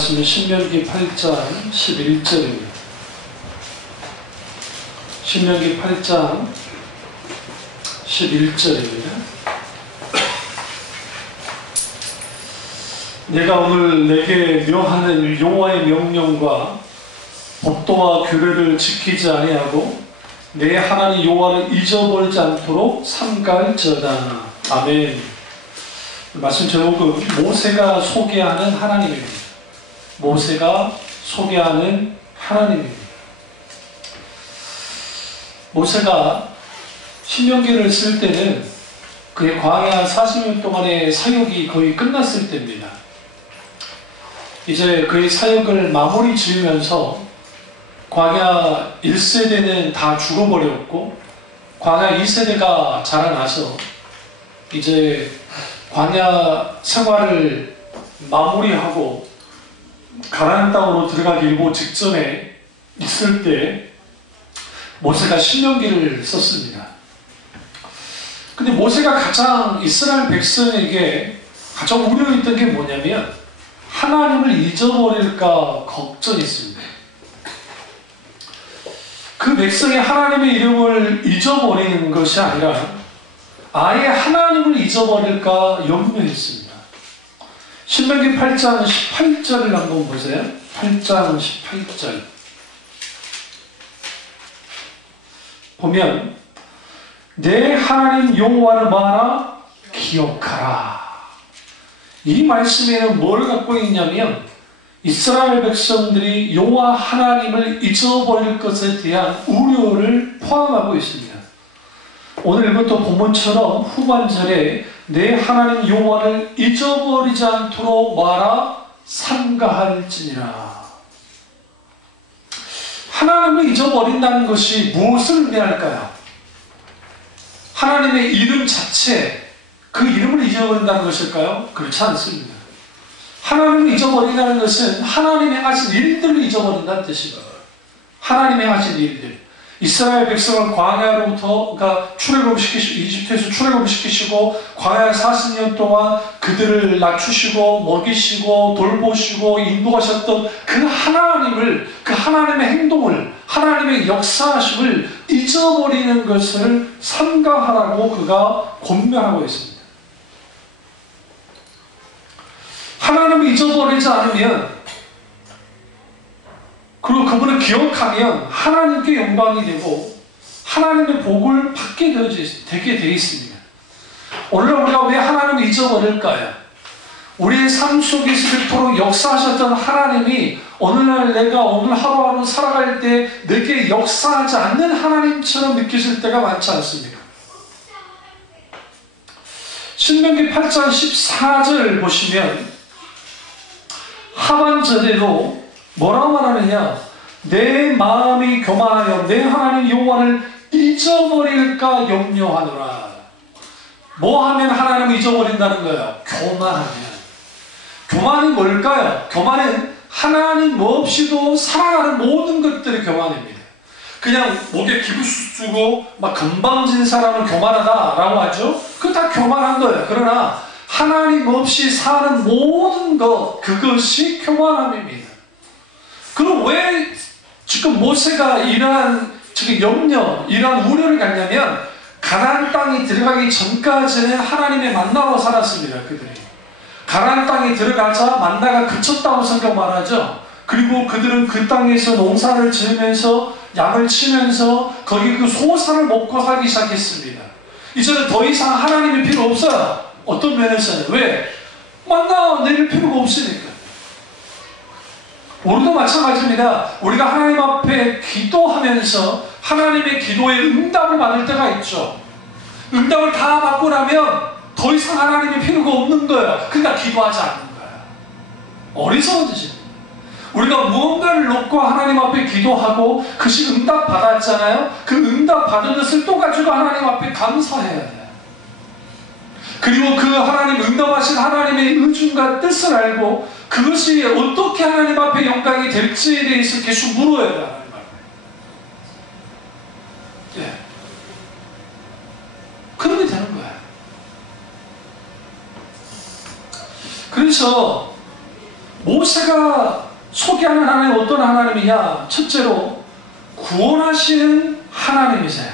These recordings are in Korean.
신명기 8장 11절입니다. 신명기 8장 11절입니다. 내가 오늘 내게 명하는 여호와의 명령과 법도와 규례를 지키지 아니하고 내 하나님 여호와를 잊어버리지 않도록 삼갈지어다. 아멘. 말씀 제목은 모세가 소개하는 하나님입니다. 모세가 소개하는 하나님입니다. 모세가 신명기를 쓸 때는 그의 광야 40년 동안의 사역이 거의 끝났을 때입니다. 이제 그의 사역을 마무리 지으면서 광야 1세대는 다 죽어버렸고 광야 2세대가 자라나서 이제 광야 생활을 마무리하고 가나안 땅으로 들어가기 일보 직전에 있을 때 모세가 신명기를 썼습니다. 근데 모세가 가장 이스라엘 백성에게 가장 우려했던 게 뭐냐면 하나님을 잊어버릴까 걱정했습니다. 그 백성이 하나님의 이름을 잊어버리는 것이 아니라 아예 하나님을 잊어버릴까 염려했습니다. 신명기 8장 18절을 한번 보세요. 8장 18절 보면 내 하나님 여호와를 뭐하라? 기억하라. 이 말씀에는 뭘 갖고 있냐면 이스라엘 백성들이 여호와 하나님을 잊어버릴 것에 대한 우려를 포함하고 있습니다. 오늘 읽었던 본문처럼 후반절에 내 하나님 여호와를 잊어버리지 않도록 뭐하라? 삼가할지니라. 하나님을 잊어버린다는 것이 무엇을 의미할까요? 하나님의 이름 자체, 그 이름을 잊어버린다는 것일까요? 그렇지 않습니다. 하나님을 잊어버린다는 것은 하나님이 하신 일들을 잊어버린다는 뜻입니다. 하나님이 하신 일들. 이스라엘 백성을 광야로부터 이집트에서 출애굽시키시고 광야 40년 동안 그들을 낮추시고 먹이시고 돌보시고 인도하셨던 그 하나님을, 그 하나님의 행동을, 하나님의 역사하심을 잊어버리는 것을 삼가하라고 그가 권면하고 있습니다. 하나님을 잊어버리지 않으면, 그리고 그분을 기억하면 하나님께 영광이 되고 하나님의 복을 받게 되게 되어 있습니다. 오늘 우리가 왜 하나님을 잊어버릴까요? 우리의 삶 속에서 그토록 역사하셨던 하나님이 오늘날 내가 오늘 하루하루 살아갈 때 내게 역사하지 않는 하나님처럼 느껴질 때가 많지 않습니까? 신명기 8장 14절 보시면 하반절에도 뭐라고 말하느냐? 내 마음이 교만하여 내 하나님 여호와를 잊어버릴까 염려하노라. 뭐 하면 하나님을 잊어버린다는 거예요? 교만하면. 교만이 뭘까요? 교만은 하나님 없이도 살아가는 모든 것들이 교만입니다. 그냥 목에 기부수 주고 막 건방진 사람은 교만하다라고 하죠. 그거 다 교만한 거예요. 그러나 하나님 없이 사는 모든 것, 그것이 교만함입니다. 그럼 왜 지금 모세가 이러한 이러한 우려를 갖냐면 가나안 땅에 들어가기 전까지는 하나님의 만나로 살았습니다. 그들이 가나안 땅에 들어가자 만나가 그쳤다고 성경 말하죠. 그리고 그들은 그 땅에서 농사를 지으면서 양을 치면서 거기 그 소산을 먹고 살기 시작했습니다. 이제는 더 이상 하나님이 필요 없어요. 어떤 면에서는 왜? 만나 내릴 필요가 없으니까. 우리도 마찬가지입니다. 우리가 하나님 앞에 기도하면서 하나님의 기도에 응답을 받을 때가 있죠. 응답을 다 받고 나면 더 이상 하나님이 필요가 없는 거예요. 그러니까 기도하지 않는 거예요. 어리석은 짓입니다. 우리가 무언가를 놓고 하나님 앞에 기도하고 그것이 응답 받았잖아요. 그 응답 받은 것을 또 가지고 하나님 앞에 감사해야 돼요. 그리고 그 하나님 응답하신 하나님의 의중과 뜻을 알고 그것이 어떻게 하나님 앞에 영광이 될지에 대해서 계속 물어야 돼요. 하나님 앞에. 예. 그러면 되는 거예요. 그래서 모세가 모세가 소개하는 하나님 어떤 하나님이냐? 첫째로 구원하시는 하나님이세요.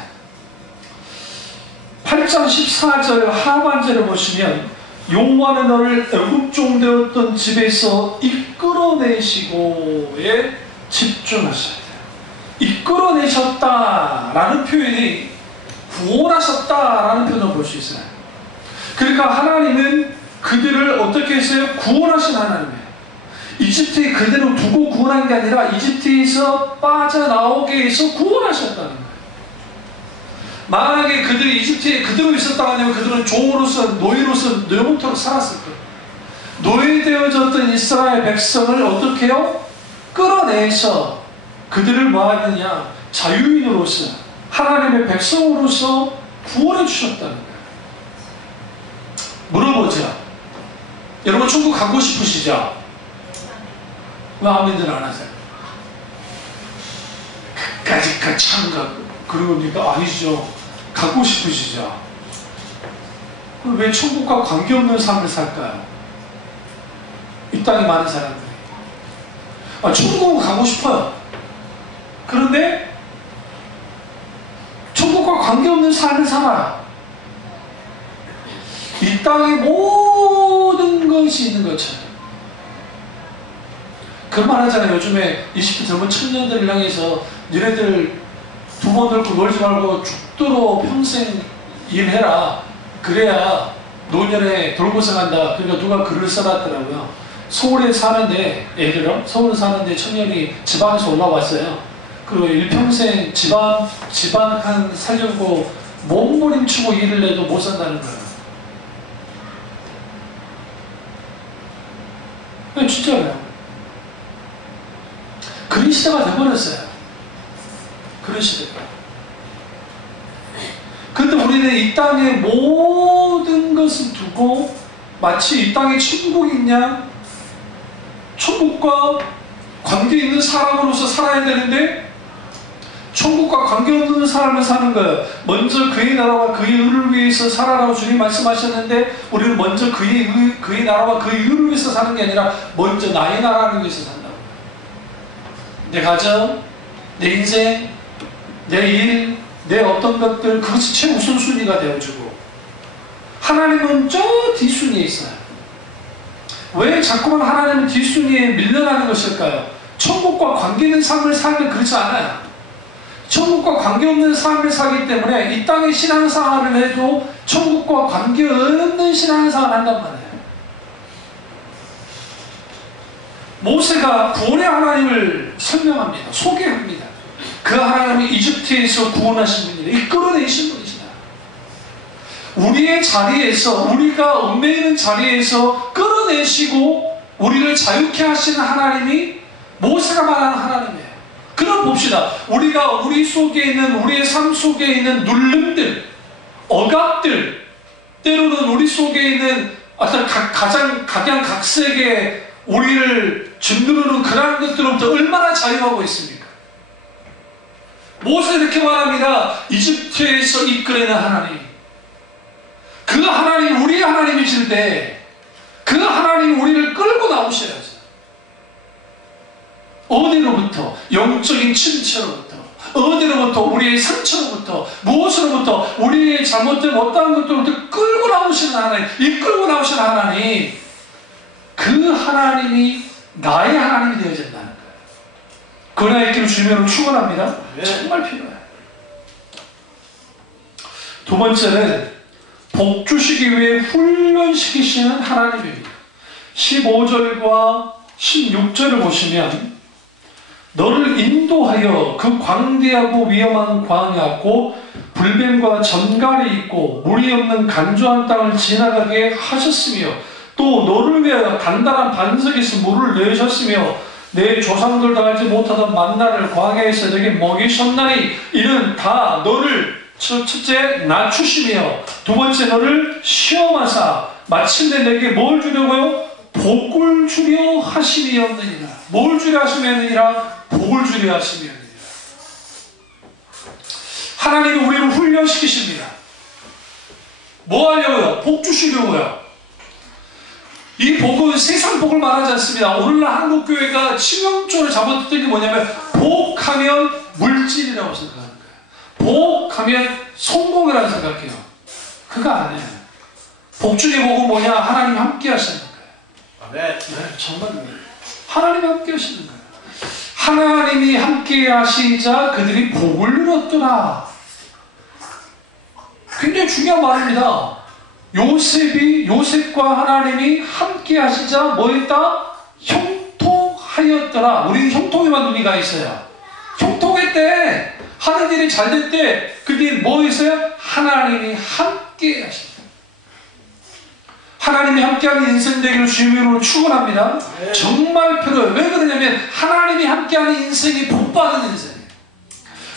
8장 14절 하반절을 보시면 여호와는 너를 애굽 종되었던 집에서 이끌어내시고에 집중하셔야 돼요. 이끌어내셨다라는 표현이 구원하셨다라는 표현을 볼 수 있어요. 그러니까 하나님은 그들을 어떻게 했어요? 구원하신 하나님이에요. 이집트에 그대로 두고 구원한 게 아니라 이집트에서 빠져나오게 해서 구원하셨다는 거예요. 만약에 그들이 이집트에 그대로 있었다고 하면 그들은 종으로서 노예로서 영원토록 살았을 거예요. 노예되어졌던 이스라엘 백성을 어떻게 해요? 끌어내서 그들을 뭐 하느냐? 자유인으로서 하나님의 백성으로서 구원해 주셨다는 거예요. 물어보죠. 여러분 천국 가고 싶으시죠? 왜 아멘들 안 하세요? 끝까지 참가 그러니까 아니죠. 가고 싶으시죠? 그럼 왜 천국과 관계없는 삶을 살까요? 이 땅에 많은 사람들이 천국은 가고 싶어요. 그런데 천국과 관계없는 삶을 살아요. 이 땅에 모든 것이 있는 것처럼. 그런 말 하잖아요. 요즘에 20대 젊은 청년들을 향해서 너네들 두 번 늙고 놀지 말고 죽도록 평생 일해라. 그래야 노년에 돌고생한다. 그러니까 누가 글을 써놨더라고요. 서울에 사는데, 예를 들어 서울에 사는데 청년이 지방에서 올라왔어요. 그리고 일평생 지방 한 살려고 몸부림치고 일을 해도 못 산다는 거예요. 네, 진짜로요. 그런 시대가 돼버렸어요. 그런 시대가. 근데 우리는 이 땅의 모든 것을 두고 마치 이 땅에 천국이 있냐? 천국과 관계 있는 사람으로서 살아야 되는데 천국과 관계없는 삶을 사는 거예요. 먼저 그의 나라와 그의 의를 위해서 살아라고 주님 말씀하셨는데 우리는 먼저 그의 나라와 그의 의를 위해서 사는 게 아니라 먼저 나의 나라를 위해서 산다고. 내 가정, 내 인생, 내 일, 내 어떤 것들 그것이 최우선순위가 되어주고 하나님은 저 뒷순위에 있어요. 왜 자꾸만 하나님은 뒷순위에 밀려나는 것일까요? 천국과 관계있는 삶을 살면 그렇지 않아요. 천국과 관계없는 삶을 살기 때문에 이 땅의 신앙생활을 해도 천국과 관계없는 신앙생활을 한단 말이에요. 모세가 구원의 하나님을 설명합니다. 소개합니다. 그 하나님이 이집트에서 구원하신 분이다. 이끌어내신 분이시다. 우리의 자리에서 우리가 얽매이는 자리에서 끌어내시고 우리를 자유케 하시는 하나님이 모세가 말하는 하나님이에요. 그럼 봅시다. 우리가 우리 속에 있는 우리의 삶 속에 있는 눌림들, 억압들, 때로는 우리 속에 있는 어떤 각양각색의 우리를 짓누르는 그런 것들로부터 얼마나 자유하고 있습니까? 모세 이렇게 말합니다. 이집트에서 이끌어내는 하나님. 그 하나님 우리의 하나님이실 때 그 하나님 우리를 끌고 나오셔야죠. 어디로부터? 영적인 침체로부터, 어디로부터? 우리의 상처로부터, 무엇으로부터? 우리의 잘못된 어떠한 것들로부터 끌고 나오시는 하나님, 이끌고 나오시는 하나님, 그 하나님이 나의 하나님이 되어야 된다는 거예요. 그러나 있기를 주님으로 축원합니다. 정말 필요해요. 두 번째는 복 주시기 위해 훈련시키시는 하나님입니다. 15절과 16절을 보시면 너를 인도하여 그 광대하고 위험한 광야고 불뱀과 전갈이 있고 물이 없는 간조한 땅을 지나가게 하셨으며 또 너를 위하여 단단한 반석에서 물을 내셨으며 내 조상들도 알지 못하던 만나를 광야에서 내게 먹이셨나니 이는 다 너를 첫째 낮추시며 두 번째 너를 시험하사 마침내 내게 뭘 주려고요? 복을 주려 하심이었느니라. 뭘 주려 하심이었느니라? 복을 주려 하심이었느니라. 하나님이 우리를 훈련시키십니다. 뭐 하려고요? 복 주시려고요. 이 복은 세상 복을 말하지 않습니다. 오늘날 한국교회가 치명적으로 잘못했던 게 뭐냐면 복하면 물질이라고 생각하는 거예요. 복하면 성공이라고 생각해요. 그거 아니에요. 복 중에 복은 뭐냐? 하나님 함께 하시는 거예요. 아멘. 네, 정말 하나님이 함께 하시는 거예요. 하나님이 함께 하시자 그들이 복을 얻더라. 굉장히 중요한 말입니다. 요셉과 하나님이 함께 하시자 뭐 했다? 형통하였더라. 우리는 형통에만 눈이 가 있어요. 형통했대. 하는 일이 잘 됐대. 그게 뭐 있어요? 하나님이 함께 하신다. 하나님이 함께하는 인생 되기를 주님으로 축원합니다. 네. 정말 필요해요. 왜 그러냐면 하나님이 함께하는 인생이 복받은 인생이에요.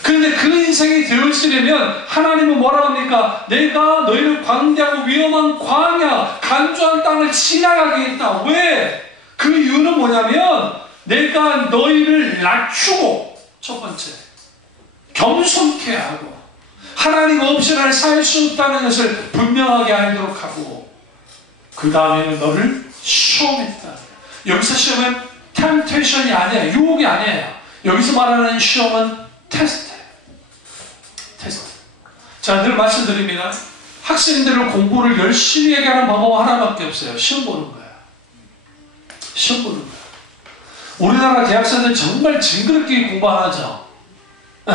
그런데 그 인생이 되어지려면 하나님은 뭐라 합니까? 내가 너희를 광대하고 위험한 광야, 간주한 땅을 지나가게 했다. 왜? 그 이유는 뭐냐면 내가 너희를 낮추고, 첫 번째 겸손케 하고 하나님 없이는 살 수 없다는 것을 분명하게 알도록 하고, 그 다음에는 너를 시험했다. 여기서 시험은 템테이션이 아니에요. 유혹이 아니에요. 여기서 말하는 시험은 테스트. 자, 늘 말씀드립니다. 학생들을 공부를 열심히 하게 하는 방법 하나밖에 없어요. 시험 보는 거예요. 시험 보는 거예요. 우리나라 대학생들 정말 징그럽게 공부 안 하죠. 네.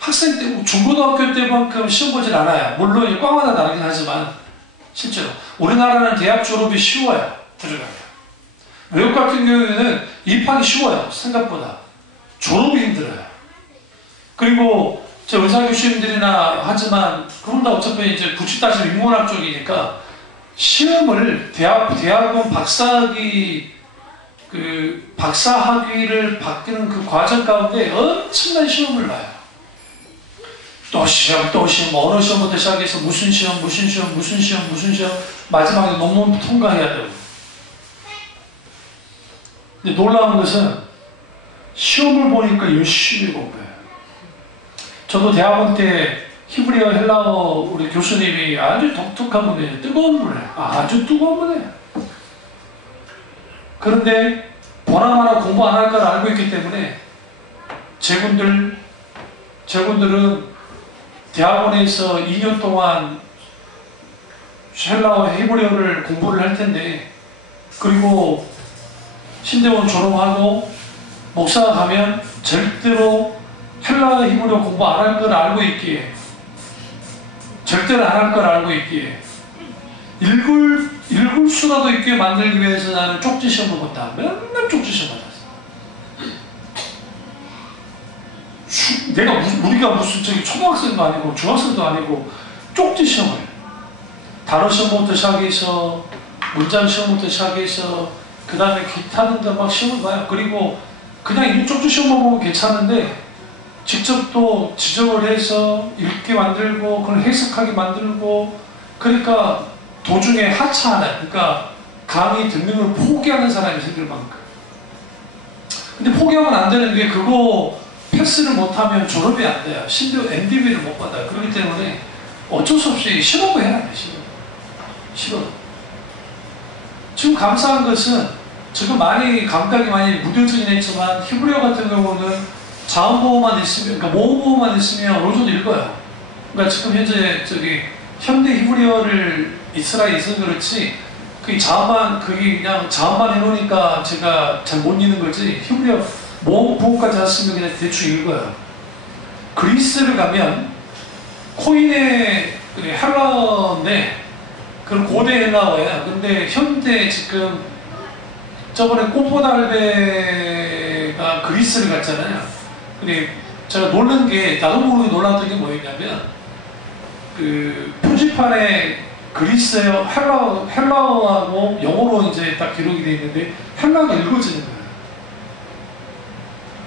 학생 때, 중고등학교 때만큼 시험 보질 않아요. 물론 과마다 다르긴 하지만 실제로 우리나라는 대학 졸업이 쉬워요. 들어가요. 외국 같은 경우에는 입학이 쉬워요. 생각보다. 졸업이 힘들어요. 그리고 저 의사 교수님들이나 하지만 그럼 다 어차피 이제 굳이 따지면 인문학 쪽이니까 시험을 대학원 박사학위를 받기는 그 과정 가운데 엄청난 시험을 봐요. 또 시험, 어느 시험부터 시작해서 무슨 시험, 마지막에 논문 통과해야 되고. 근데 놀라운 것은 시험을 보니까 열심히 공부해요. 저도 대학원 때 히브리어, 헬라어 우리 교수님이 아주 독특한 분이에요. 뜨거운 분이에요. 아주 뜨거운 분이에요. 그런데 보나마나 공부 안 할 걸 알고 있기 때문에 제군들은 대학원에서 2년 동안 헬라어, 히브리어를 공부를 할 텐데, 그리고 신대원 졸업하고 목사가 가면 절대로 헬라어, 히브리어 공부 안 할 걸 알고 있기에, 절대로 안 할 걸 알고 있기에 읽을 수라도 있게 만들기 위해서 나는 쪽지 시험을 본다. 맨날 쪽지 시험 받았어. 우리가 무슨 저기 초등학생도 아니고 중학생도 아니고 쪽지 시험을 해요. 단어 시험부터 시작해서 문장 시험부터 시작해서 그 다음에 기타 등등 막 시험을 봐요. 그리고 그냥 이 쪽지 시험만 보면 괜찮은데 직접 또 지적을 해서 읽게 만들고 그걸 해석하게 만들고, 그러니까 도중에 하차하는, 그러니까 강의 듣는 걸 포기하는 사람이 생길 만큼. 근데 포기하면 안 되는 게 그거 패스를 못하면 졸업이 안 돼요. 심지어 MDB를 못 받아요. 그렇기 때문에 어쩔 수 없이 실업을 해야 돼. 실업. 지금 감사한 것은 지금 감각이 많이 무뎌지긴 했지만 히브리어 같은 경우는 자원보호만 있으면, 그러니까 모음보호만 있으면 어느 정도 읽어요. 그러니까 지금 현재 현대 히브리어를 이스라엘에 있어서 그렇지, 그게 그냥 자원만 해놓으니까 제가 잘 못 읽는 거지, 히브리어 모음보호까지 했으면 그냥 대충 읽어요. 그리스를 가면 코인의 헬라어인데, 그건 고대 헬라어예요. 근데 현대 지금 저번에 꽃보달배가 그리스를 갔잖아요. 근데 제가 놀란 게, 나도 모르게 놀랐던 게 뭐였냐면, 그 표지판에 그리스어 헬라어하고 영어로 이제 딱 기록이 되어 있는데 헬라어가 읽어지는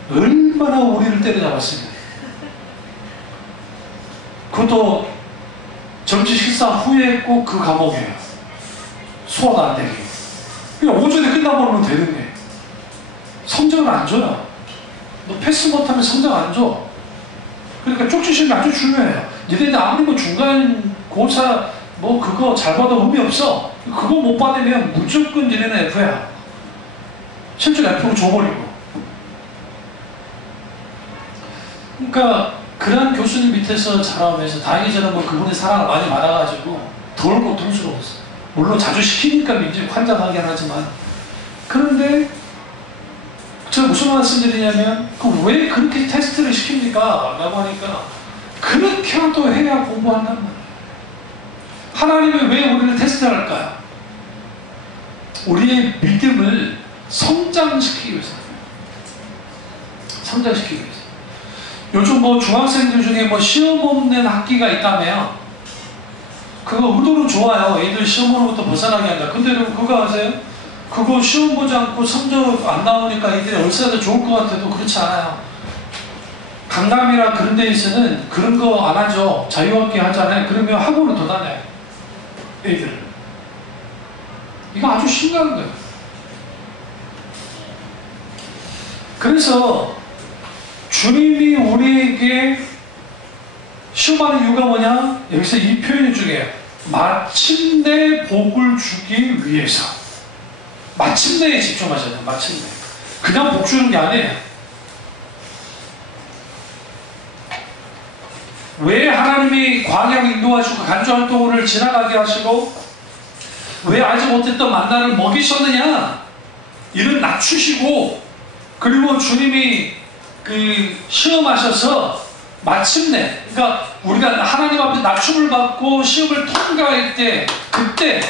거예요. 얼마나 우리를 때려잡았습니까? 그것도 점심 식사 후에 했고 그 과목이에요. 소화가 안 되게. 그냥 오전에 끝나버리면 되는데 성적을 안 줘요. 너 패스 못하면 성적 안 줘. 그러니까 쪽지 시험이 아주 중요해요. 얘네들 아무리 중간 고사 그거 잘 봐도 의미 없어. 그거 못 받으면 무조건 니네는 F야. 실제로 F로 줘버리고. 그러니까 그런 교수님 밑에서 자라오면서 다행히 저는 뭐 그분의 사랑을 많이 받아가지고 덜 고통스러웠어요. 물론 자주 시키니까 민지 환장하긴 하지만, 그런데 제가 무슨 말씀드리냐면 왜 그렇게 테스트를 시킵니까? 라고 하니까 그렇게라도 해야 공부한단 말이에요. 하나님이 왜 우리를 테스트할까요? 우리의 믿음을 성장시키기 위해서. 성장시키기 위해서. 요즘 뭐 중학생들 중에 뭐 시험 없는 학기가 있다며, 그거 의도로 좋아요. 애들 시험으로부터 벗어나게 한다. 근데 여러분 그거 아세요? 그거 시험 보지 않고 성적 안 나오니까 애들이 얼싸도 좋을 것 같아도 그렇지 않아요. 강남이나 그런 데에서는 그런 거 안 하죠. 자유학기 하잖아요. 그러면 학원을 더 다녀요. 애들. 이거 아주 심각한 거예요. 그래서 주님이 우리에게 시험하는 이유가 뭐냐? 여기서 이 표현 중에 마침내 복을 주기 위해서. 마침내에 집중하잖아요. 마침내. 그냥 복 주는 게 아니에요. 왜 하나님이 광야로 인도하시고 간주활동을 지나가게 하시고 왜 알지 못했던 만나를 먹이셨느냐? 이를 낮추시고, 그리고 주님이 그 시험하셔서 마침내, 그러니까 우리가 하나님 앞에 낮춤을 받고 시험을 통과할 때, 그때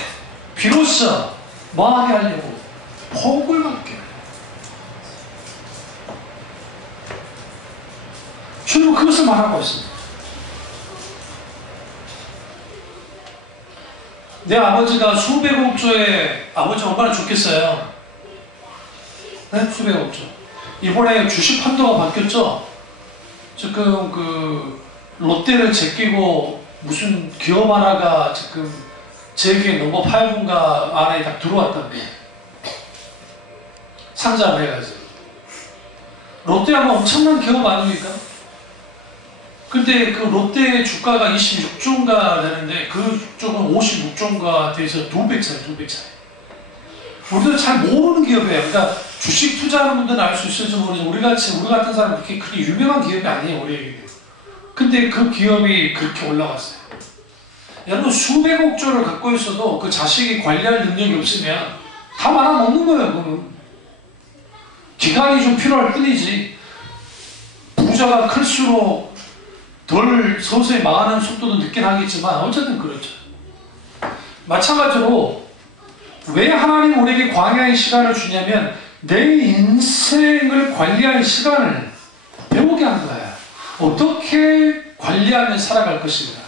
비로소 뭐하게 하려고? 복을 받게 해요. 주님은 그것을 말하고 있습니다. 내 아버지가 수백억 조에, 아버지 얼마나 좋겠어요? 네? 수백억 조. 이번에 주식 판도가 바뀌었죠? 지금 그 롯데를 제끼고 무슨 기업 하나가 지금 제게 넘버 8분가 안에 딱 들어왔던데, 상장을 해가지고. 롯데하면 엄청난 기업 아닙니까? 근데 그 롯데 주가가 26조인가 되는데 그쪽은 56조인가 돼서 2배 차이, 2배 차이. 우리도 잘 모르는 기업이에요. 그러니까 주식 투자하는 분들은 알 수 있을지 모르지만 우리 같은 사람은 그렇게 크게 유명한 기업이 아니에요, 우리에게. 근데 그 기업이 그렇게 올라갔어요. 여러분, 수백억 조를 갖고 있어도 그 자식이 관리할 능력이 없으면 다 말아먹는 거예요, 그거는. 기간이 좀 필요할 뿐이지. 부자가 클수록 덜 서서히 망하는 속도도 늦긴 하겠지만 어쨌든 그렇죠. 마찬가지로 왜 하나님 우리에게 광야의 시간을 주냐면 내 인생을 관리할 시간을 배우게 한 거야. 어떻게 관리하며 살아갈 것인가,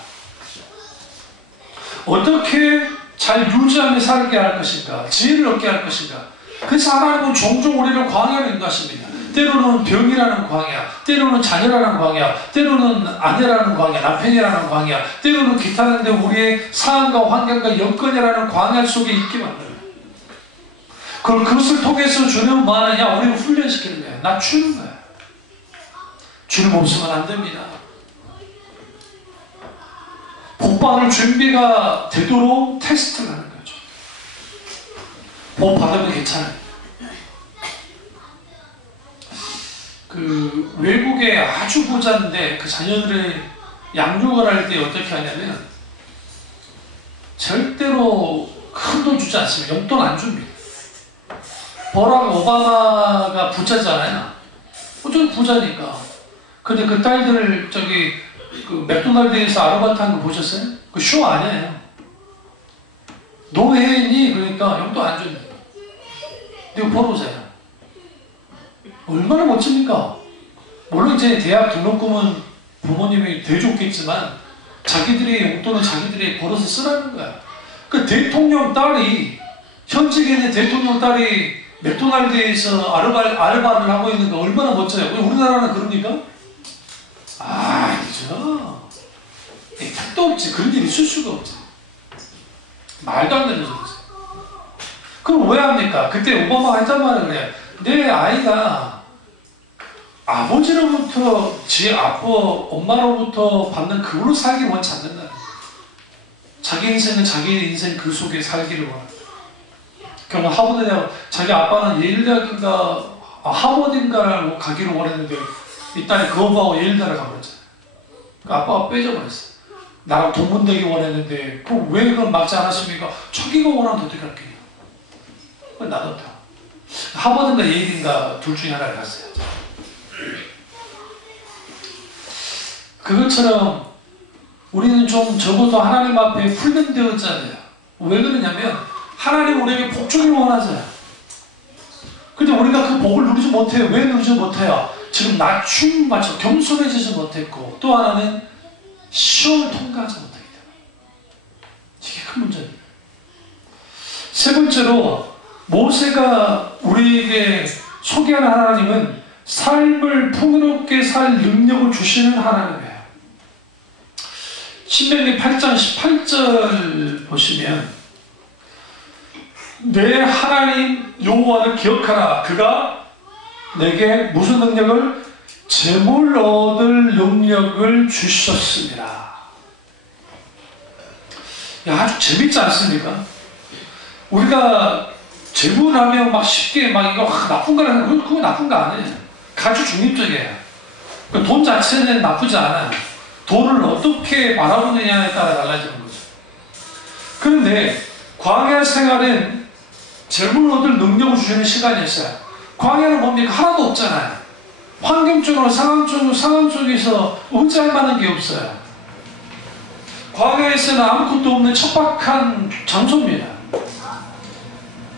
어떻게 잘 유지하며 살게 할 것인가, 지혜를 얻게 할 것인가. 그래서 하나님은 종종 우리를 광야로 인도하십니다. 때로는 병이라는 광야, 때로는 자녀라는 광야, 때로는 아내라는 광야, 남편이라는 광야, 때로는 기타 등데 우리의 상황과 환경과 여건이라는 광야 속에 있게 만들어요. 그럼 그것을 통해서 주님은 뭐 하느냐? 우리를 훈련시키는 거예요. 낮추는 거예요. 주님 없으면 안 됩니다. 복 받을 준비가 되도록 테스트를 하는 거죠. 복 받으면 괜찮아요. 그 외국에 아주 부자인데 그 자녀들을 양육을 할 때 어떻게 하냐면 절대로 큰 돈 주지 않습니다. 용돈 안 줍니다. 버락 오바마가 부자잖아요. 어쩌면 부자니까. 근데 그 딸들 저기 그 맥도날드에서 아르바이트 한 거 보셨어요? 그 쇼 아니에요. 노예니? 그러니까 용돈 안 줍니다. 이거 벌어보세요. 얼마나 멋집니까? 물론 이제 대학 등록금은 부모님이 대줬겠지만 자기들의 용돈은 자기들이 벌어서 쓰라는 거야. 그 대통령 딸이, 현직에 있는 대통령 딸이 맥도날드에서 알바를 하고 있는 거 얼마나 멋져요. 우리나라는 그럽니까? 아니죠. 택도 없지. 그런 일이 있을 수가 없지. 말도 안 되는 소리지. 그럼 왜 합니까? 그때 오바마가 했단 말은 그래. 내 아이가 아버지로부터, 지 아빠, 엄마로부터 받는 그걸로 살기 원치 않는다. 자기 인생은 자기 인생 그 속에 살기를 원합니다. 그러니까 하버드 대학, 자기 아빠는 예일 대학인가 하버드인가를 가기를 원했는데 이 딸이 그거하고 예일 대학을 가버렸잖아요. 그러니까 아빠가 빼져버렸어요. 나랑 동문되기 원했는데 그럼 왜 그럼 막지 않았습니까? 자기가 원하면 어떻게 할게요? 나도 다 하버드인가 예일인가 둘 중에 하나를 갔어요. 그것처럼 우리는 좀 적어도 하나님 앞에 훈련되었잖아요. 왜 그러냐면 하나님 우리에게 복 주기를 원하잖아요. 근데 우리가 그 복을 누리지 못해요. 왜 누리지 못해요? 지금 낮춤 맞춰 겸손해지지 못했고, 또 하나는 시험을 통과하지 못하기 때문에. 이게 큰 문제입니다. 세 번째로 모세가 우리에게 소개하는 하나님은 삶을 풍요롭게 살 능력을 주시는 하나님이에요. 신명기 8장 18절 보시면 내 하나님 여호와를 기억하라. 그가 내게 무슨 능력을? 재물 얻을 능력을 주셨습니다. 야, 아주 재밌지 않습니까? 우리가 재물하면 막 쉽게 막 이거 나쁜 거라는 그거 나쁜 거 아니에요. 아주 중립적이에요. 돈 자체는 나쁘지 않아요. 돈을 어떻게 바라보느냐에 따라 달라지는 거죠. 그런데 광야 생활은 재물 얻을 능력을 주시는 시간이었어요. 광야는 뭡니까? 하나도 없잖아요. 환경적으로 상황 속에서 의지할 만한 게 없어요. 광야에서는 아무것도 없는 척박한 장소입니다.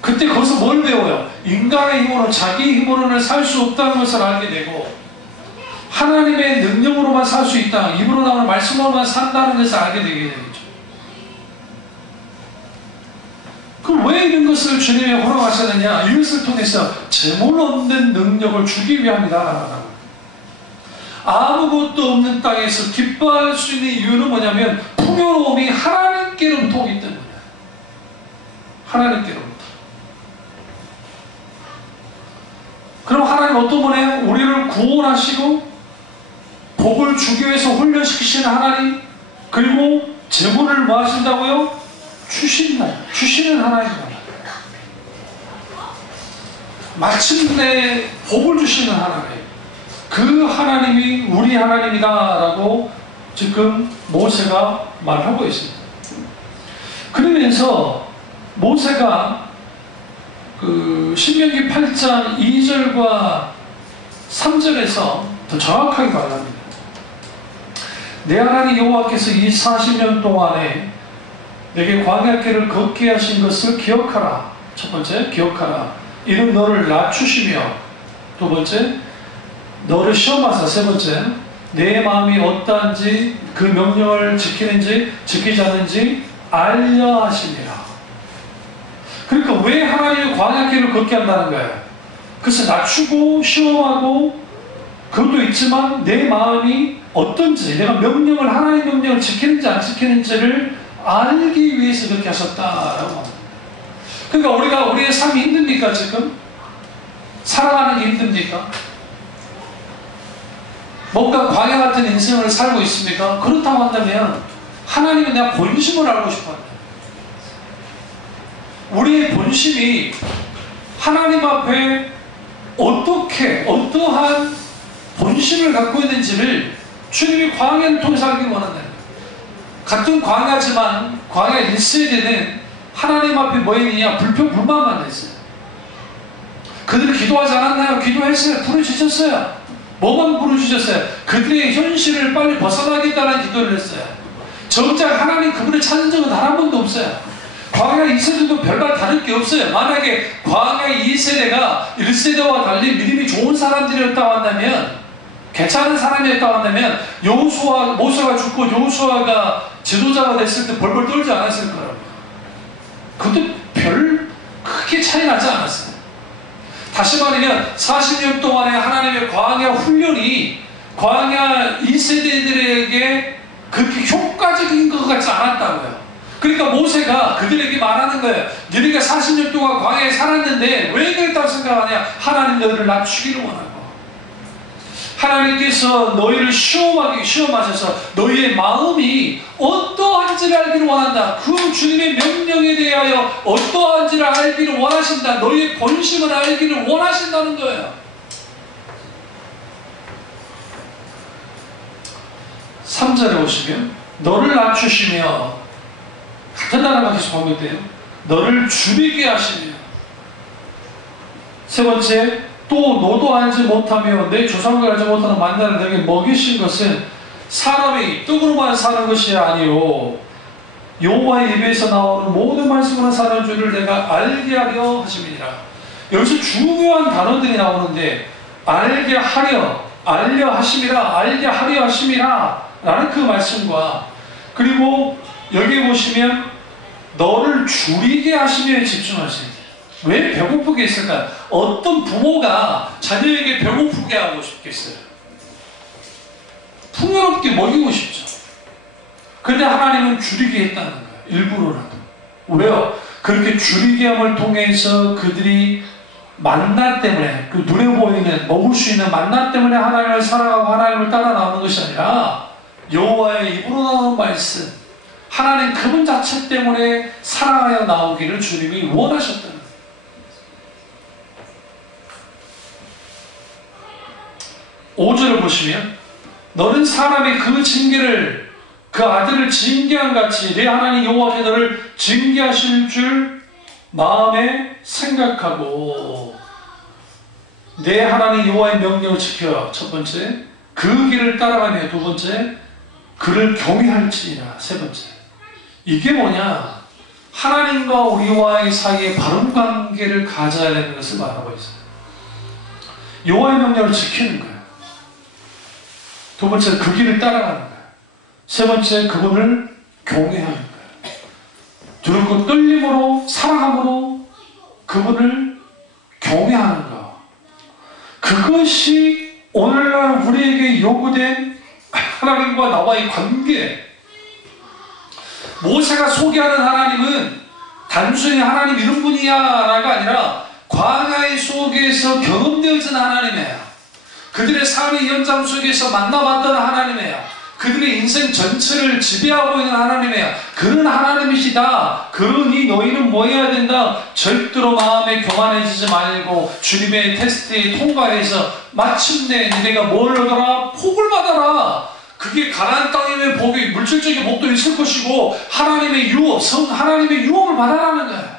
그때 거기서 뭘 배워요? 인간의 힘으로, 자기 힘으로는 살 수 없다는 것을 알게 되고 하나님의 능력으로만 살 수 있다, 입으로 나오는 말씀으로만 산다는 것을 알게 되게 되겠죠. 그럼 왜 이런 것을 주님이 허락하셨느냐? 이것을 통해서 재물 얻는 능력을 주기 위함이다. 아무것도 없는 땅에서 기뻐할 수 있는 이유는 뭐냐면 풍요로움이 하나님께로부터 오기 때문이에요. 하나님께로부터. 그럼 하나님 어떤 분이에요? 우리를 구원하시고 복을 주기 위해서 훈련시키시는 하나님, 그리고 재물을 뭐 하신다고요? 주시는 하나님입니다. 마침내 복을 주시는 하나님, 그 하나님이 우리 하나님이다 라고 지금 모세가 말하고 있습니다. 그러면서 모세가 그 신명기 8장 2절과 3절에서 더 정확하게 말합니다. 내 하나님 여호와께서 이 40년 동안에 내게 광야길을 걷게 하신 것을 기억하라. 첫 번째, 기억하라. 이는 너를 낮추시며, 두 번째, 너를 시험하사, 세 번째, 내 마음이 어떠한지 그 명령을 지키는지 지키지 않는지 알려 하심이라. 그러니까 왜 하나님이 광야길을 걷게 한다는 거예요? 그래서 낮추고 시험하고 그것도 있지만 내 마음이 어떤지, 내가 하나님 명령을 지키는지 안 지키는지를 알기 위해서 그렇게 하셨다라고 합니다. 그러니까 우리의 삶이 힘듭니까 지금? 살아가는 게 힘듭니까? 뭔가 광야 같은 인생을 살고 있습니까? 그렇다고 한다면 하나님은 내가 본심을 알고 싶어요. 우리의 본심이 하나님 앞에 어떠한 본심을 갖고 있는지를 주님이 광야를 통해서 알기 원한다. 같은 광야지만 광야 1세대는 하나님 앞에 뭐 있느냐? 불평불만만 했어요. 그들이 기도하지 않았나요? 기도했어요. 부르짖었어요. 뭐만 부르짖었어요? 그들의 현실을 빨리 벗어나겠다는 기도를 했어요. 정작 하나님 그분을 찾은 적은 단 한 번도 없어요. 광야 2세대도 별반 다를 게 없어요. 만약에 광야 2세대가 1세대와 달리 믿음이 좋은 사람들이었다고 한다면, 괜찮은 사람이었다고 한다면 모세가 죽고 여호수아가 지도자가 됐을 때 벌벌 떨지 않았을 거라고. 그것도 별 크게 차이 나지 않았어요. 다시 말하면 40년 동안의 하나님의 광야 훈련이 광야 2세대들에게 그렇게 효과적인 것 같지 않았다고요. 그러니까 모세가 그들에게 말하는 거예요. 너희가 40년 동안 광야에 살았는데 왜 그랬다고 생각하냐? 하나님 너희를 낮추기를 원하고, 하나님께서 너희를 시험하셔서 너희의 마음이 어떠한지를 알기를 원한다. 그 주님의 명령에 대하여 어떠한지를 알기를 원하신다. 너희의 본심을 알기를 원하신다는 거예요. 3절에 보시면 너를 낮추시며, 같은 단어가 계속 반복돼요. 너를 줄이게 하시며, 세 번째, 또 너도 알지 못하며 내 조상과 알지 못하는 만나를 내게 먹이신 것은 사람이 떡으로만 사는 것이 아니요 여호와의 입에서 나오는 모든 말씀으로 사는 줄을 내가 알게 하려 하심이니라. 여기서 중요한 단어들이 나오는데, 알게 하려, 알려 하심이라, 알게 하려 하심이라 라는 그 말씀과, 그리고 여기 보시면 너를 줄이게 하시며 집중하세요. 왜 배고프게 했을까? 어떤 부모가 자녀에게 배고프게 하고 싶겠어요? 풍요롭게 먹이고 싶죠. 그런데 하나님은 줄이게 했다는 거예요. 일부러라도. 왜요? 그렇게 줄이게 함을 통해서 그들이 만나 때문에, 그 눈에 보이는 먹을 수 있는 만나 때문에 하나님을 사랑하고 하나님을 따라 나오는 것이 아니라 여호와의 입으로 나오는 말씀, 하나님 그분 자체 때문에 사랑하여 나오기를 주님이 원하셨다는 거예요. 5절을 보시면 너는 사람의 그 징계를, 그 아들을 징계한 같이 내 하나님 여호와께서 너를 징계하실 줄 마음에 생각하고, 내 하나님 여호와의 명령을 지켜, 첫 번째, 그 길을 따라가며, 두 번째, 그를 경외할지니라, 세 번째. 이게 뭐냐? 하나님과 우리와의 사이에 바른 관계를 가져야 되는 것을 말하고 있어요. 여호와의 명령을 지키는 거예요. 두 번째, 그 길을 따라가는 거예요. 세 번째, 그분을 경외하는 거예요. 두렵고 떨림으로, 사랑함으로 그분을 경외하는 것. 그것이 오늘날 우리에게 요구된 하나님과 나와의 관계. 모세가 소개하는 하나님은 단순히 하나님 이런 분이야라가 아니라 광야의 속에서 경험되어진 하나님이에요. 그들의 삶의 현장 속에서 만나봤던 하나님이에요. 그들의 인생 전체를 지배하고 있는 하나님이에요. 그런 하나님이시다. 그러니 너희는 뭐 해야 된다? 절대로 마음에 교만해지지 말고 주님의 테스트에 통과해서 마침내 너희가 뭘 얻어라? 복을 받아라. 그게 가나안 땅이면 복이, 물질적인 복도 있을 것이고 하나님의 유업, 하나님의 유업을 받아라는 거예요.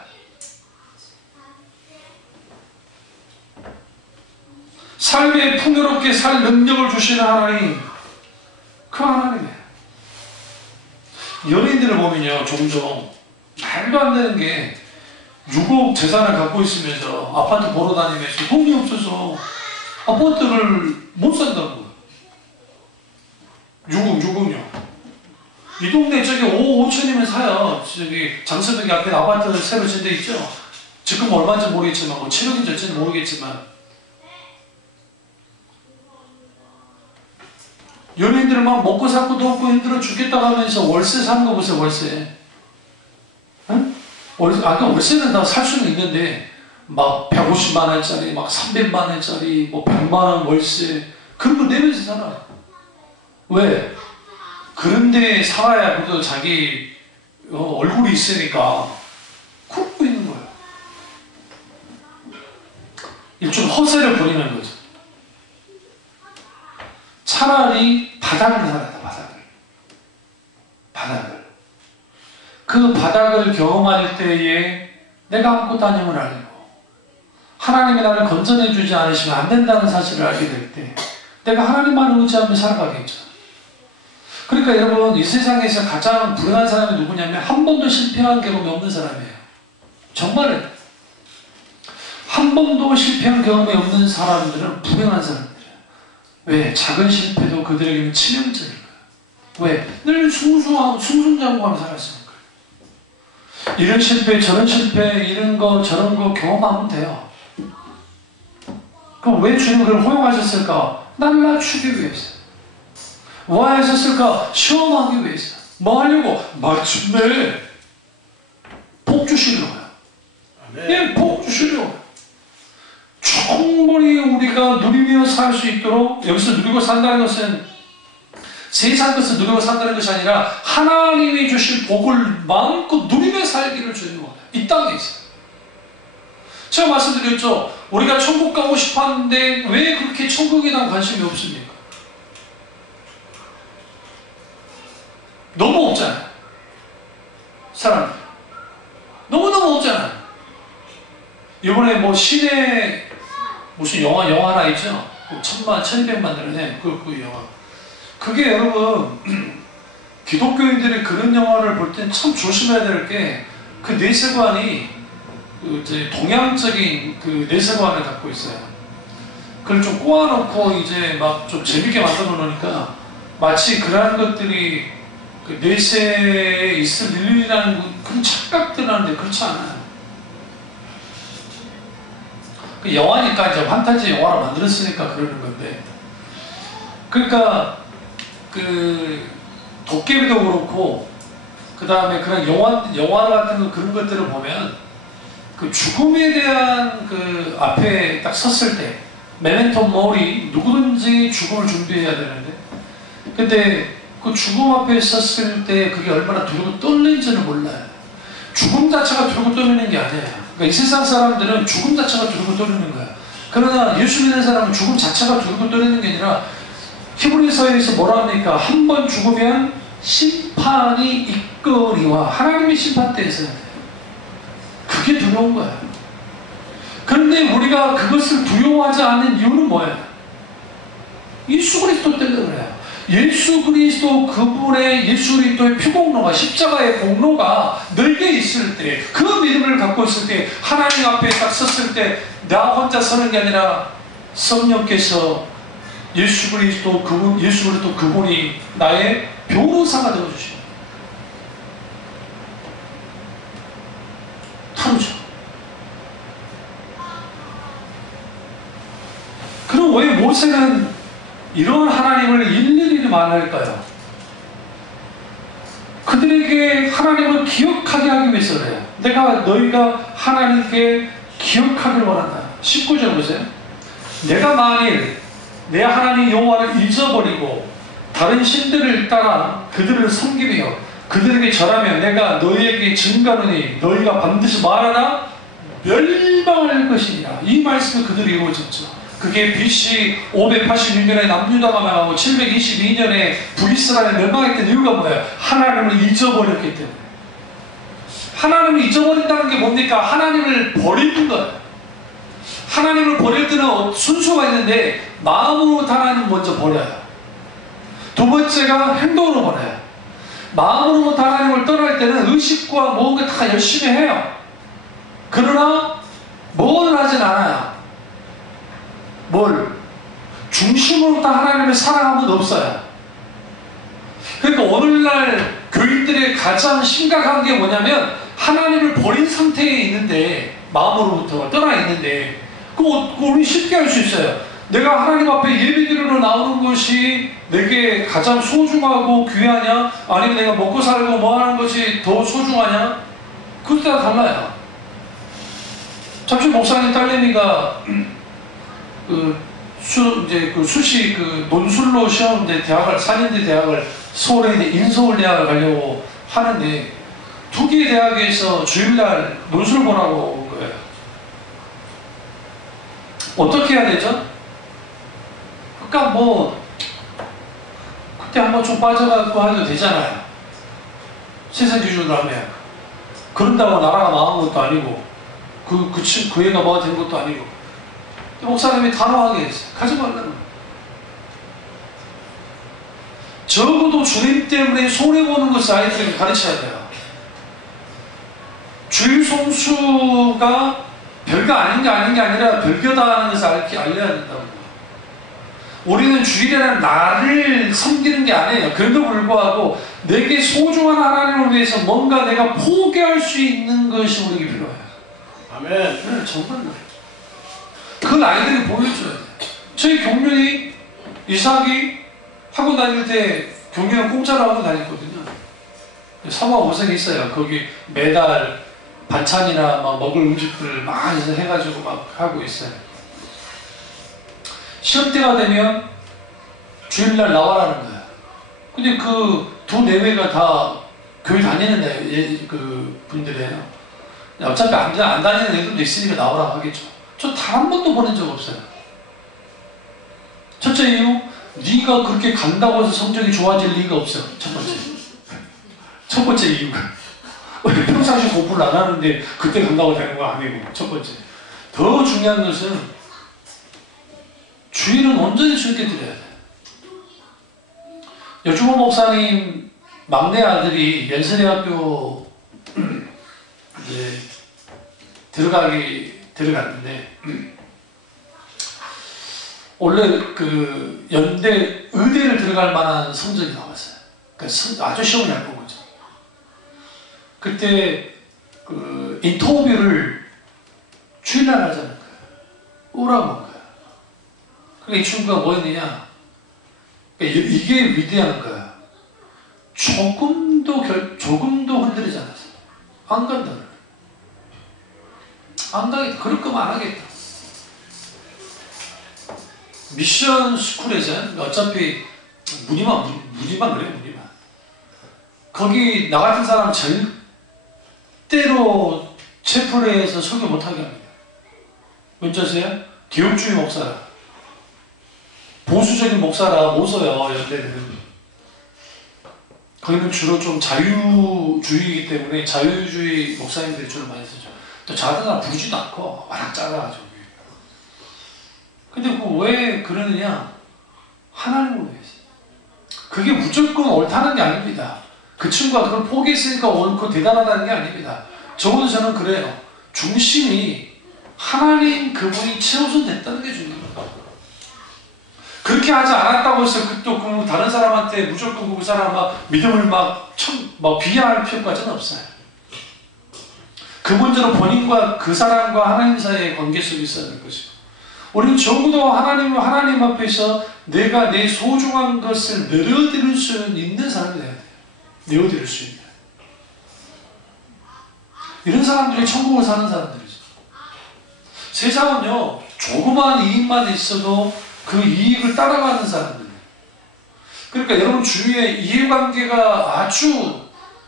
삶에 풍요롭게 살 능력을 주시는 하나님, 그 하나님이에요. 연예인들을 보면요, 종종 말도 안 되는 게 6억 재산을 갖고 있으면서 아파트 보러 다니면서 돈이 없어서 아파트를 못 산다고. 6억요. 이 동네 저기 5억 5천이면 사요. 저기 장서벽 앞에 아파트 새로 짓는 데 있죠. 지금 얼마인지 모르겠지만, 뭐 7억인지 어쩐지 모르겠지만, 연예인들은 막 먹고 살고도 없고 힘들어 죽겠다고 하면서 월세 사는 거 보세요, 월세. 응? 아까 월세는 다 살 수는 있는데, 막 150만원짜리, 막 300만원짜리, 뭐 100만원 월세, 그런 거 내면서 살아요. 왜? 그런 데 살아야 그래도 자기 얼굴이 있으니까 굽고 있는 거예요. 일종 허세를 부리는 거죠. 차라리 바닥을 살았다, 바닥을. 그 바닥을 경험할 때에 내가 아무것도 아님을 알고 하나님이 나를 건져내주지 않으시면 안 된다는 사실을 알게 될 때 내가 하나님만을 의지하며 살아가겠죠. 그러니까 여러분, 이 세상에서 가장 불행한 사람이 누구냐면 한 번도 실패한 경험이 없는 사람이에요. 정말로 한 번도 실패한 경험이 없는 사람들은 불행한 사람들이에요. 왜? 작은 실패도 그들에게는 치명적인 거예요. 왜? 늘 숭숭장구하며 살았으니까. 이런 실패, 저런 실패, 이런 거, 저런 거 경험하면 돼요. 그럼 왜 주님은 그걸 허용하셨을까? 나를 낮추기 위해서. 왜 하셨을까? 시험하기 위해서. 뭐 하려고? 마침내 복 주시려고요. 예, 복 주시려고. 충분히 우리가 누리며 살 수 있도록, 여기서 누리고 산다는 것은 세상 것을 누리고 산다는 것이 아니라 하나님이 주신 복을 마음껏 누리며 살기를 주는 거예요. 이 땅에 있어요. 제가 말씀드렸죠. 우리가 천국 가고 싶어 하는데 왜 그렇게 천국에 대한 관심이 없습니까? 너무 없잖아요. 사람 너무너무 없잖아요. 이번에 뭐 시내 무슨 영화 하나 있죠? 1200만 들었네. 그 영화. 그게 여러분 기독교인들이 그런 영화를 볼 땐 참 조심해야 될 게, 그 내세관이 이제 동양적인 그 내세관을 갖고 있어요. 그걸 좀 꼬아놓고 이제 막 좀 재밌게 만들어 놓으니까 마치 그러한 것들이 그 내세에 있을 일이라는 그런 착각들 하는데 그렇지 않아요. 그 영화니까 이제 판타지 영화를 만들었으니까 그러는 건데, 그러니까 그 도깨비도 그렇고 그 다음에 그런 영화 같은 그런 것들을 보면 그 죽음에 대한 그 앞에 딱 섰을 때 메멘토 모리, 누구든지 죽음을 준비해야 되는데, 근데 그 죽음 앞에 섰을 때 그게 얼마나 두렵고 떨리는지는 몰라요. 죽음 자체가 두렵고 떨리는 게 아니에요. 그러니까 이 세상 사람들은 죽음 자체가 두렵고 떨리는 거예요. 그러나 예수 믿는 사람은 죽음 자체가 두렵고 떨리는 게 아니라, 히브리서에서 뭐라 합니까? 한 번 죽으면 심판이 있거니와, 하나님의 심판대에 서야 돼요. 그게 두려운 거예요. 그런데 우리가 그것을 두려워하지 않는 이유는 뭐예요? 예수 그리스도 때문에 그래요. 예수 그리스도, 그분의 예수 그리스도의 피공로가, 십자가의 공로가 너에게 있을 때, 그 믿음을 갖고 있을 때, 하나님 앞에 딱 섰을 때 나 혼자 서는 게 아니라 성령께서 예수 그리스도 그분이 나의 변호사가 되어주시고 다르죠. 그럼 왜 모세는 이런 하나님을 일일이 말할까요? 그들에게 하나님을 기억하게 하기 위해서 그래요. 너희가 하나님께 기억하기를 원한다. 19절 보세요. 내가 만일 내 하나님 여호와를 잊어버리고 다른 신들을 따라 그들을 섬기며 그들에게 절하며 내가 너희에게 증가하노니 너희가 반드시 말하나 멸망할 것이니라. 이 말씀을 그들이 이루어졌죠. 그게 BC 586년에 남유다가 망하고 722년에 북이스라엘이 멸망했던 이유가 뭐예요? 하나님을 잊어버렸기 때문에. 하나님을 잊어버린다는 게 뭡니까? 하나님을 버리는 거예요. 하나님을 버릴 때는 순서가 있는데, 마음으로부터 하나님을 먼저 버려요. 두 번째가 행동으로 버려요. 마음으로부터 하나님을 떠날 때는 의식과 뭔가 다 열심히 해요. 그러나 뭘 하진 않아요. 중심으로부터 하나님을 사랑하면 없어요. 그러니까 오늘날 교인들의 가장 심각한 게 뭐냐면, 하나님을 버린 상태에 있는데, 마음으로부터 떠나 있는데, 그거 우리 쉽게 할 수 있어요. 내가 하나님 앞에 예배드리러 나오는 것이 내게 가장 소중하고 귀하냐? 아니면 내가 먹고 살고 뭐 하는 것이 더 소중하냐? 그것 따라 달라요. 잠시 목사님 딸내미가 수시 논술로 시험인데 대학을, 4년제 대학을 서울에 있는 인서울대학을 가려고 하는데, 두 개의 대학에서 주일날 논술 보라고 온 거예요. 어떻게 해야 되죠? 그러니까 그때 한번 좀 빠져갖고 해도 되잖아요. 세상 기준으로 하면. 그런다고 나라가 망한 것도 아니고, 그 애가 뭐가 된 것도 아니고. 목사님이 단호하게 했어요. 가지 말라는 거예요. 적어도 주님 때문에 손해보는 것을 아이들에게 가르쳐야 돼요. 주일 송수가 별거 아닌 게 아니라 별거다라는 것을 알려야 된다고. 우리는 주일이라는 나를 섬기는 게 아니에요. 그럼에도 불구하고 내게 소중한 하나님을 위해서 뭔가 내가 포기할 수 있는 것이 우리에게 필요해요. 아멘. 네, 정말로. 그걸 아이들이 보여줘야 돼요. 저희 경륜이, 이삭이 학원 다닐 때 경륜은 공짜로 하고 다녔거든요. 사모가 고생이 있어요. 거기 매달 반찬이나 막 먹을 음식들 많이 해가지고 막 하고 있어요. 시험 때가 되면 주일날 나와라는 거야. 근데 그 두 내외가 다 교회 다니는 그 분들이에요. 어차피 안 다니는 애들도 있으니까 나오라고 하겠죠. 저 단 한 번도 보낸 적 없어요. 첫째 이유, 네가 그렇게 간다고 해서 성적이 좋아질 리가 없어요. 첫 번째 이유가 평상시 공부를 안 하는데 그때 간다고 되는 거 아니고. 첫 번째. 더 중요한 것은 주일은 온전히 주님께 드려야 돼. 여주모 목사님 막내 아들이 연세대학교 이제 들어갔는데 원래 그 의대를 들어갈 만한 성적이 나왔어요. 그러니까 아주 시험을 잘 본 거죠. 그때 그 인터뷰를 주일날 하자는 거예요. 오라고 한 거예요. 그러니까 이 친구가 뭐였느냐? 이게 위대한 거야. 조금도 흔들리지 않았어. 안 간다. 안 가겠다. 그럴 거면 안 하겠다. 미션 스쿨에서 어차피 무늬만 그래, 무늬만. 거기 나 같은 사람 절대로 채플에서 설교 못하게 합니다. 왠지 아세요? 기독주의 목사라. 보수적인 목사라 못 써요, 연대는. 거기는 주로 좀 자유주의이기 때문에 자유주의 목사님들이 주로 많이 쓰죠. 또 작은 사람 부르지도 않고 워낙 작아가지고. 근데 왜 그러느냐? 하나님을 위해서. 그게 무조건 옳다는 게 아닙니다. 그 친구가 그걸 포기했으니까 옳고 대단하다는 게 아닙니다. 적어도 저는 그래요. 중심이 하나님 그분이 최우선 됐다는 게 중요합니다. 그렇게 하지 않았다고 해서 또 다른 사람한테 무조건 그 사람 믿음을 비하할 필요까지는 없어요. 근본적으로 본인과 그 사람과 하나님 사이의 관계 속에 있어야 될 것이고, 우리는 적어도 하나님 앞에서 내가 내 소중한 것을 내려드릴 수 있는 사람이 돼야 돼요. 내어드릴 수 있는. 이런 사람들이 천국을 사는 사람들이죠. 세상은요, 조그마한 이익만 있어도 그 이익을 따라가는 사람들이에요. 그러니까 여러분 주위에 이해관계가 아주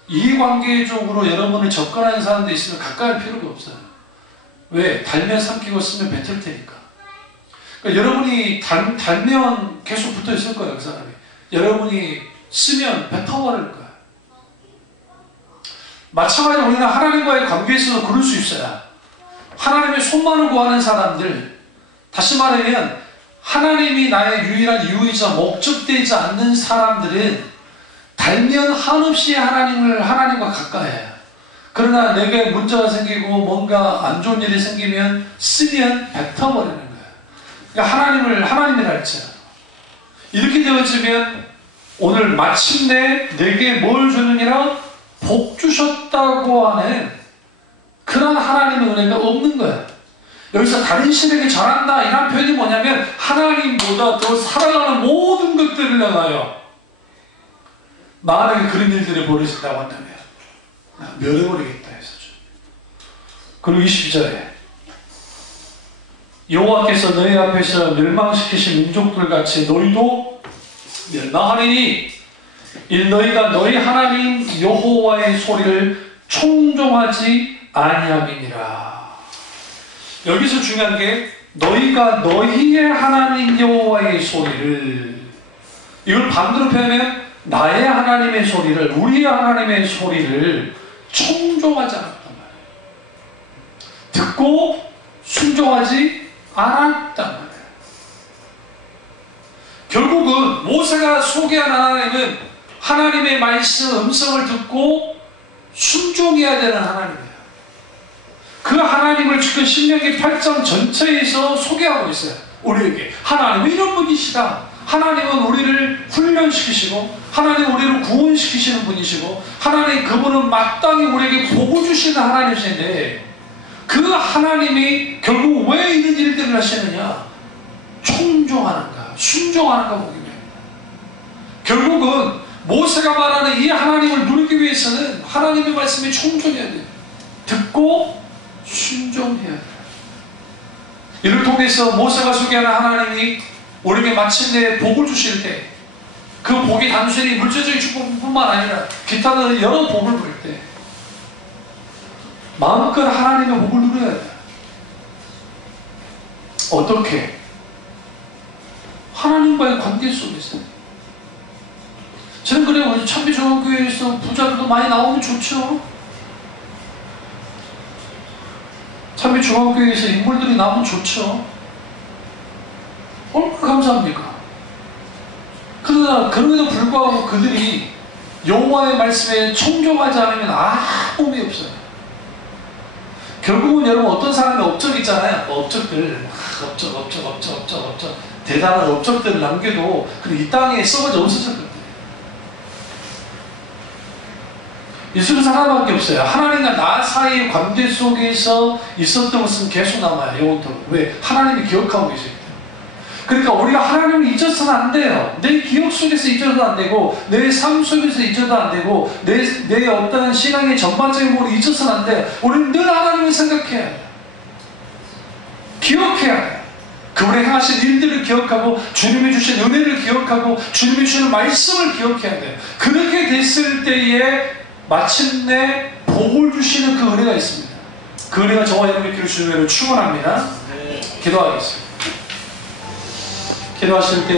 이해관계적으로 여러분을 접근하는 사람들이 있으면 가까이 할 필요가 없어요. 왜? 달면 삼키고 쓰면 뱉을 테니까. 그러니까 여러분이 달면 계속 붙어 있을 거예요, 그 사람이. 여러분이 쓰면 뱉어버릴 거예요. 마찬가지로 우리는 하나님과의 관계에서도 그럴 수 있어요. 하나님의 손만을 구하는 사람들, 다시 말하면 하나님이 나의 유일한 이유이자 목적되지 않는 사람들은 달면 한없이 하나님과 가까이 해요. 그러나 내게 문제가 생기고 뭔가 안 좋은 일이 생기면 쓰면 뱉어버리는 거예요. 그러니까 하나님이라 할지라도 이렇게 되어지면 오늘 마침내 내게 뭘 주느니라 복 주셨다고 하는 그런 하나님의 은혜가 없는 거예요. 여기서 다른 신에게 잘한다 이런 표현이 뭐냐면 하나님보다 더 사랑하는 모든 것들을 향하여 만약에 그런 일들이 벌어진다고 한다면 멸해버리겠다 했었죠. 그리고 22절에 여호와께서 너희 앞에서 멸망시키신 민족들 같이 너희도 멸망하리니 이 너희가 너희 하나님 여호와의 소리를 청종하지 아니함이니라. 여기서 중요한 게 너희가 너희의 하나님 여호와의 소리를, 이걸 반대로 표현하면 나의 하나님의 소리를, 우리의 하나님의 소리를 청종하지 않았단 말이에요. 듣고 순종하지 않았단 말이에요. 결국은 모세가 소개한 하나님은 하나님의 말씀 음성을 듣고 순종해야 되는 하나님이에요. 그 하나님을 지금 신명기 8장 전체에서 소개하고 있어요. 우리에게 하나님은 이런 분이시다. 하나님은 우리를 훈련시키시고 하나님은 우리를 구원시키시는 분이시고 하나님 그분은 마땅히 우리에게 복을 주시는 하나님이신데 그 하나님이 결국 왜 이런 일들을 하시느냐? 청종하는가 순종하는가 보기 위해. 결국은 모세가 말하는 이 하나님을 누리기 위해서는 하나님의 말씀에 청종해야 돼요. 듣고 순종해야 돼요. 이를 통해서 모세가 소개하는 하나님이 우리에게 마침내 복을 주실 때, 그 복이 단순히 물질적인 축복뿐만 아니라 기타는 여러 복을 볼 때 마음껏 하나님의 복을 누려야 돼요. 어떻게? 하나님과의 관계 속에서. 저는 그래요. 우리 참비중앙교회에서 부자들도 많이 나오면 좋죠. 참비중앙교회에서 인물들이 나오면 좋죠. 얼마나 감사합니까? 그러나 그럼에도 불구하고 그들이 여호와의 말씀에 청종하지 않으면 아무 의미 없어요. 결국은 여러분 어떤 사람의 업적 있잖아요. 업적들, 업적 대단한 업적들을 남겨도 이 땅에 썩어져 없어졌거든요. 예수는 하나밖에 없어요. 하나님과 나 사이의 관계 속에서 있었던 것은 계속 남아요. 영원토록. 왜? 하나님이 기억하고 계시기 때문에. 그러니까 우리가 하나님을 잊어서는 안 돼요. 내 기억 속에서 잊어도 안 되고, 내 삶 속에서 잊어도 안 되고, 내 어떤 신앙의 전반적인 부분을 잊어서는 안 돼요. 우리는 늘 하나님을 생각해야 해요. 기억해야 해요. 그분의 행하신 일들을 기억하고, 주님이 주신 은혜를 기억하고, 주님이 주는 말씀을 기억해야 돼요. 그렇게 됐을 때에 마침내 복을 주시는 그 은혜가 있습니다. 그 은혜가 저와 여러분의 길을 주님으로 축원합니다. 기도하겠습니다. 기도하실 때